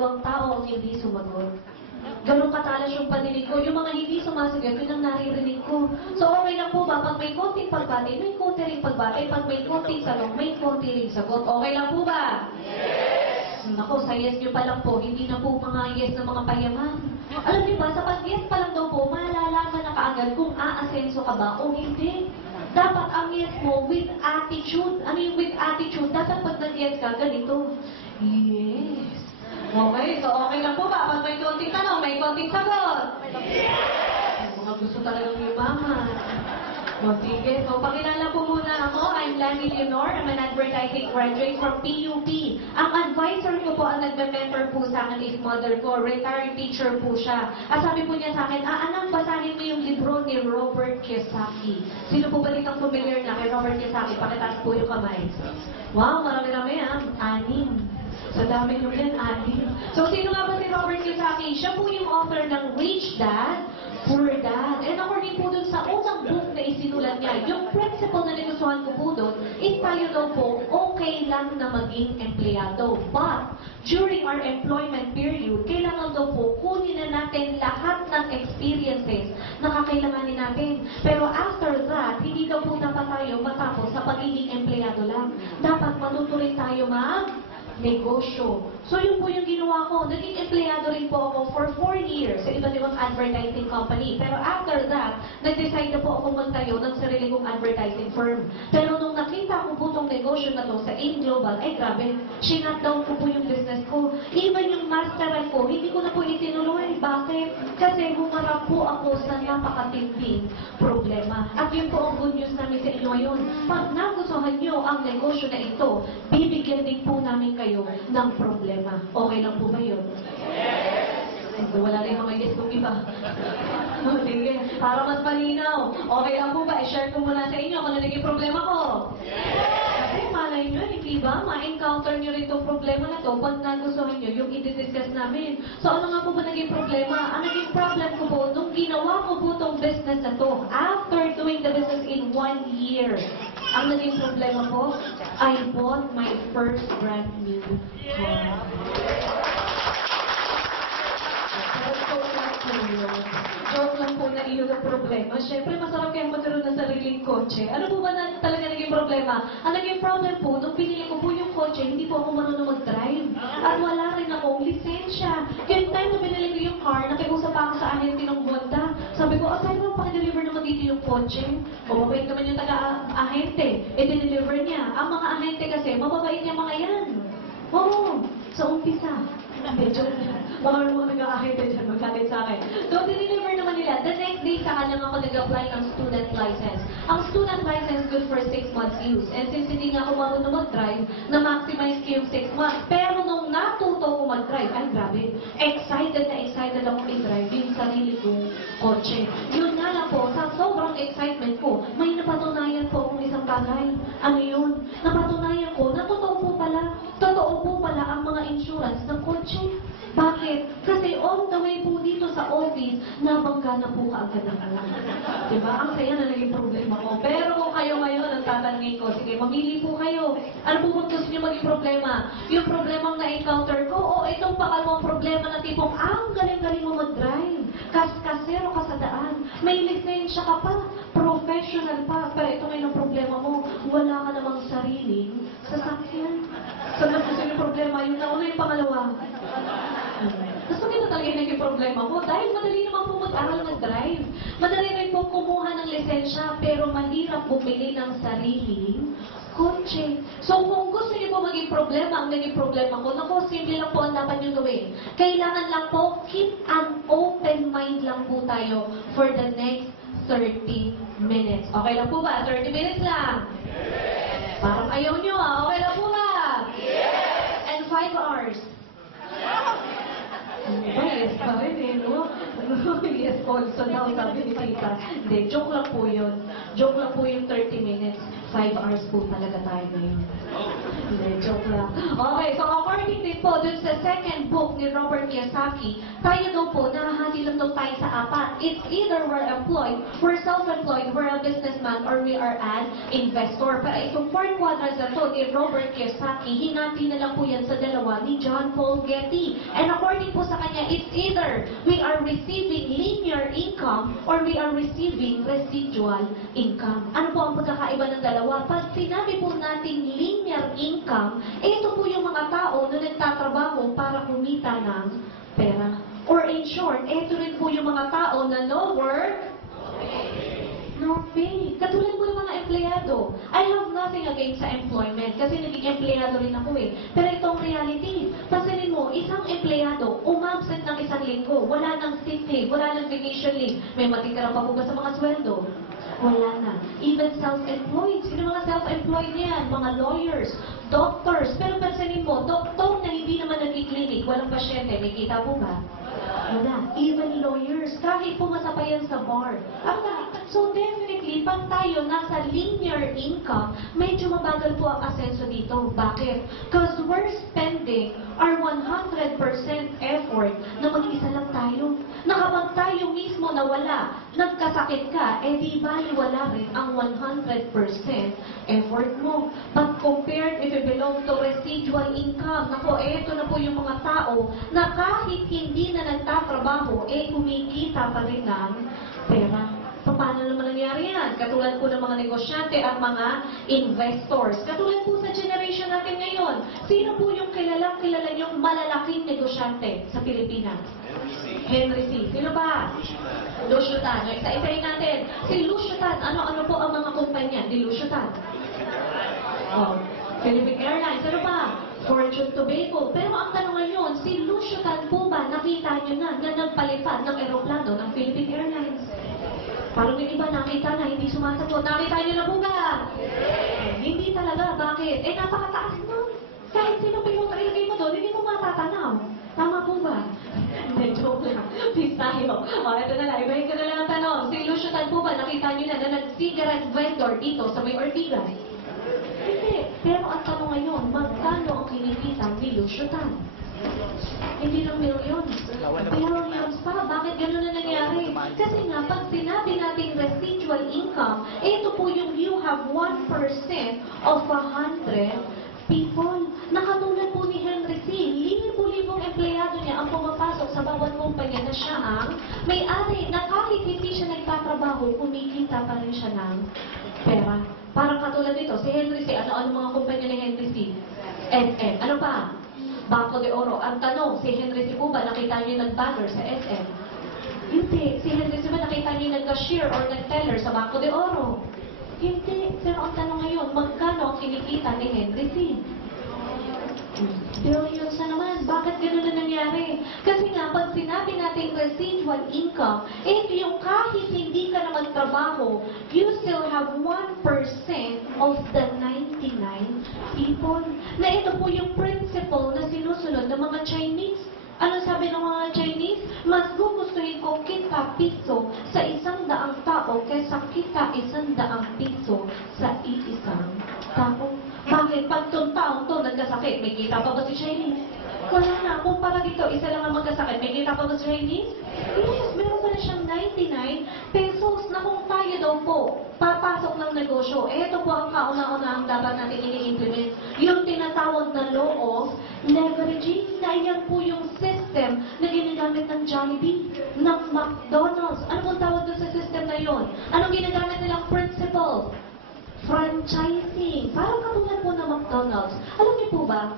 2 tao ang hindi sumagot. Ganun katalas yung paninig ko. Yung mga hindi sumasagot, yun ang naririnig ko. So, okay lang po ba? Pag may konting pagbati, may konti rin pagbati. Pag may konting tanong, may konti rin sagot. Okay lang po ba? Yes! Ako, sa yes nyo pa lang po, hindi na po mga yes ng mga payaman. Alam niyo ba, sa pag-yes pa lang daw po, malalaman na kaagad kung aasenso ka ba o hindi. Dapat ang yes mo with attitude. Ano yung with attitude? Dapat pag nag-yes ka, ganito. Yes. Okay, so okay lang po ba? Pag may konting tanong, may konting sagot. Yes! Mga gusto talagang yumaman. O sige, so pakilala po muna ako. I'm Lani Leonor. I'm an advertising graduate from PUP. Ang advisor ko po, ang nagme-mentor po sa akin is mother ko. Retired teacher po siya. At sabi po niya sa akin, anak, basahin mo yung libro ni Robert Kiyosaki. Sino po ba ditong familiar na kay Robert Kiyosaki? Pakitaas po yung kamay. Wow, marami-rami ah. 6. Sa dami nyo yan, Adi. So, sino nga ba si Robert Kiyosaki? Siya po yung author ng Rich Dad, Poor Dad. And according po dun sa unang book na isinulat niya, yung principle na nagustuhan ko po dun, is tayo daw po, okay lang na maging empleyado. But, during our employment period, kailangan daw po kunin na natin lahat ng experiences na kakailanganin natin. Pero after that, hindi daw po dapat tayo matapos sa pagiging empleyado lang. Dapat matutuloy tayo negosyo. So, yun po yung ginawa ko. Naging empleyado rin po ako for 4 years sa iba't ibang advertising company. Pero after that, nag-decide na po ako magtayo ng sarili kong advertising firm. Pero nung nakita ko po itong negosyo na to sa AIM Global, ay grabe, shinutdown ko po yung business ko. Even yung masteral ko, hindi ko na po itinuloy. Bakit? Kasi humarap po ako sa napakatinding problema. At yun po ang good news namin sa inyo ngayon. Pag nagustuhan nyo ang negosyo na ito, bibigyan din po namin kayo ng problema. Okay lang po ba yun? Yes! Wala rin mga yes kung iba. Sige, para mas malinaw. Okay lang po ba? I-share ko muna sa inyo kung ano naging problema ko. Yes! Kasi malay nyo, hindi ba? Ma-encounter nyo rin itong problema na to pag nagustuhan nyo yung i-discuss namin. So ano nga po ba naging problema? Ang naging problem ko po, nung ginawa ko po itong business na to, after doing the business in 1 year, ang naging problema ko, I bought my first brand new car. Joke lang po na iyon ang problema. Siyempre, masarap kayong magkaroon ng sariling kotse. Ano po ba na talaga naging problema? Ang naging problem po, nung pinili ko po yung kotse, hindi po ako marunong mag-drive. At wala rin akong lisensya. Kaya yung time na binili ko yung car, nakiusap ako sa ahente ng Honda. Sabi ko, aside mo, pakideliver naman dito yung kotse. O, mabait naman yung taga-ahente. E, dineliver niya. Ang mga ahente kasi, mababait niya mga yan. Oo, sa umpisa. Medyo, mga nag-ahente dyan, magkatid sa akin. So, dineliver naman nila. The next day, saka lang ako nag-apply ng student license. Ang student license good for 6 months use. And since hindi nga ako marunong mag-drive, na-maximize ko yung 6 months. Pero nung natuto ko mag-drive, ay grabe, excited akong i-drive yung sarili kong kotse. Yun nga lang po, sa sobrang excitement ko, may napatunayan po akong isang bagay. Ano yun? Napatunayan ko, na totoo po pala ang mga insurance ng kotse. Bakit? Kasi on the way po dito sa office, nabangga na po kaagad ang alam. Diba? Ang saya na naging problema ko. Pero kung kayo ngayon, ang tatanungin ko, sige, mamili po kayo. Ano po bang gusto niyo maging problema? Yung problemang na-encounter ko, o itong pakalawang problema na tipong, ang galing-galing mo mag-drive. Kasero ka sa daan. May lisensya ka pa. Professional pa. Pero ito ngayon ang problema mo, wala ka namang sariling sasakyan. So, gusto yung problema, yung nauna yung pangalawa. Gusto nyo talaga yung naging problema ko dahil madali naman po mag-aral mag-drive. Madali rin po kumuha ng lisensya pero mahirap bumili ng sariling kotse. So kung gusto niyo po maging problema, ang naging problema ko, naku, simple lang po ang dapat niyo gawin. Kailangan lang po, keep an open mind lang po tayo for the next 30 minutes. Okay lang po ba? 30 minutes lang? Yes! Parang ayaw nyo ah. Okay lang po ba? Yes! And 5 hours? Yes pa rin eh, no? Yes, also daw, sabi ni Tita. Hindi, joke lang po yun. Joke lang po yung 30 minutes. 5 hours po talaga tayo ngayon. Hindi, joke lang. Okay, so according din po dun sa second book ni Robert Kiyosaki, tayo daw po, nahahati lang daw tayo sa apat. It's either we're employed, we're self-employed, we're a businessman, or we are an investor. Pero itong four quadrants na to ni Robert Kiyosaki, hinati na lang po yan sa dalawa ni John Paul Getty. And according po sa kanya, it's either we are receiving linear income or we are receiving residual income. Ano po ang pagkakaiba ng dalawa? Pag sinabi po natin linear income, ito po yung mga tao na nagtatrabaho para kumita ng pera. Or in short, ito rin po yung mga tao na no work, no pay. Katulad po ng mga empleyado. I have nothing against sa employment kasi naging empleyado rin ako eh. Pero itong reality, pansinin mo, isang empleyado, umabsent ng isang linggo, wala nang sick leave, wala nang vacation leave, may matitira pa po ba sa mga sweldo? Wala na. Even self-employed. Sino mga self-employed niyan? Mga lawyers, doctors. Pero pansinin mo, doktor na hindi naman nag-clinic, walang pasyente, may kita po ba? Wala. Even lawyers, kahit pumasa pa yan sa bar. So definitely, pag tayo nasa linear income, medyo mabagal po ang asenso dito. Bakit? Because we're spending our 100% effort na mag-isa lang tayo. Na kapag tayo mismo nawala, nagkasakit ka, eh di bali wala rin ang 100% effort mo. But compared if you belong to residual income, nako, eto na po yung mga tao na kahit hindi na nagtatrabaho, eh kumikita pa rin ng pera. So, paano naman nangyari yan? Katulad po ng mga negosyante at mga investors. Katulad po sa generation natin ngayon. Sino po yung kilala yung malalaking negosyante sa Pilipinas? Henry C. Sino ba? Lucio Tan. Isa-isayin natin. Si Lucio Tan, ano po ang mga kumpanya ni Lucio Tan? Oh, Philippine Airlines. Ano ba? Fortune Tobacco. Pero ang tanong ngayon, si Lucio Tan po ba nakita nyo na nagpalipad ng eroplano ng Philippine Airlines? Parang yung iba nakita na hindi sumasagot. Nakita nyo na po ba? Hindi talaga. Bakit? Eh, napakataas nun. Kahit sino piloto ilagay mo doon, hindi mo matatanaw. Tama po ba? Hindi, joke lang. Please tayo. O, ito na lang. Ibahin ko na lang ang tanong. Si Lucio Tan po ba, nakita nyo na nag-cigarette vendor dito sa may Ortigas? Hindi. Pero ang tanong ngayon, magkano ang kinikita ni Lucio Tan? Hindi lang milyon. Billions pa. Bakit gano'n na nangyari? Kasi nga, pag sinabi nating residual income, ito po yung you have 1% of 100 people. Nakatulad po ni Henry C. Libo-libong empleyado niya ang pumapasok sa bawat kumpanya na siya ang may-ari na kahit hindi siya nagtatrabaho, kumikita pa rin siya ng pera. Parang katulad nito, si Henry C. Ano mga kumpanya ni Henry C? SM. Ano pa? Banco de Oro. Ang tanong, si Henry C. po ba nakita niyo nag-banner sa SM? Hindi. Si Henry C. ba nakita niyo nag-cashier or nag-teller sa Banco de Oro? Hindi. Pero ang tanong ngayon, magkano ang kinikita ni Henry C.? Billions na naman. Bakit gano'n na nangyari? Kasi nga, pag sinabi natin residual income, ito yung kahit hindi ka na magtrabaho, you still have 1% of the 99 people. Na ito po yung principle na sinusunod ng mga Chinese. Ano sabi ng mga Chinese? Mas gugustuhin ko kita piso sa 100 tao kaysa kita 100 piso sa iisang tao. Bakit? Pag itong taong to nagkasakit, may kita pa ba si Chinese? Wala na. Kung para dito, isa lang ang magkasakit, may kita pa ba si Chinese? Yes, meron pa na siyang 99 pesos na kung tayo daw po papasok ng negosyo. Ito po ang kauna-unahang dapat natin ini-implement. Yung tinatawag na law of leveraging, na iyan po yung system na ginagamit ng Jollibee, ng McDonald's. Ano pong tawag doon sa system na yon? Anong ginagamit nilang principle? Franchising. Parang katulad po ng McDonald's. Alam niyo po ba,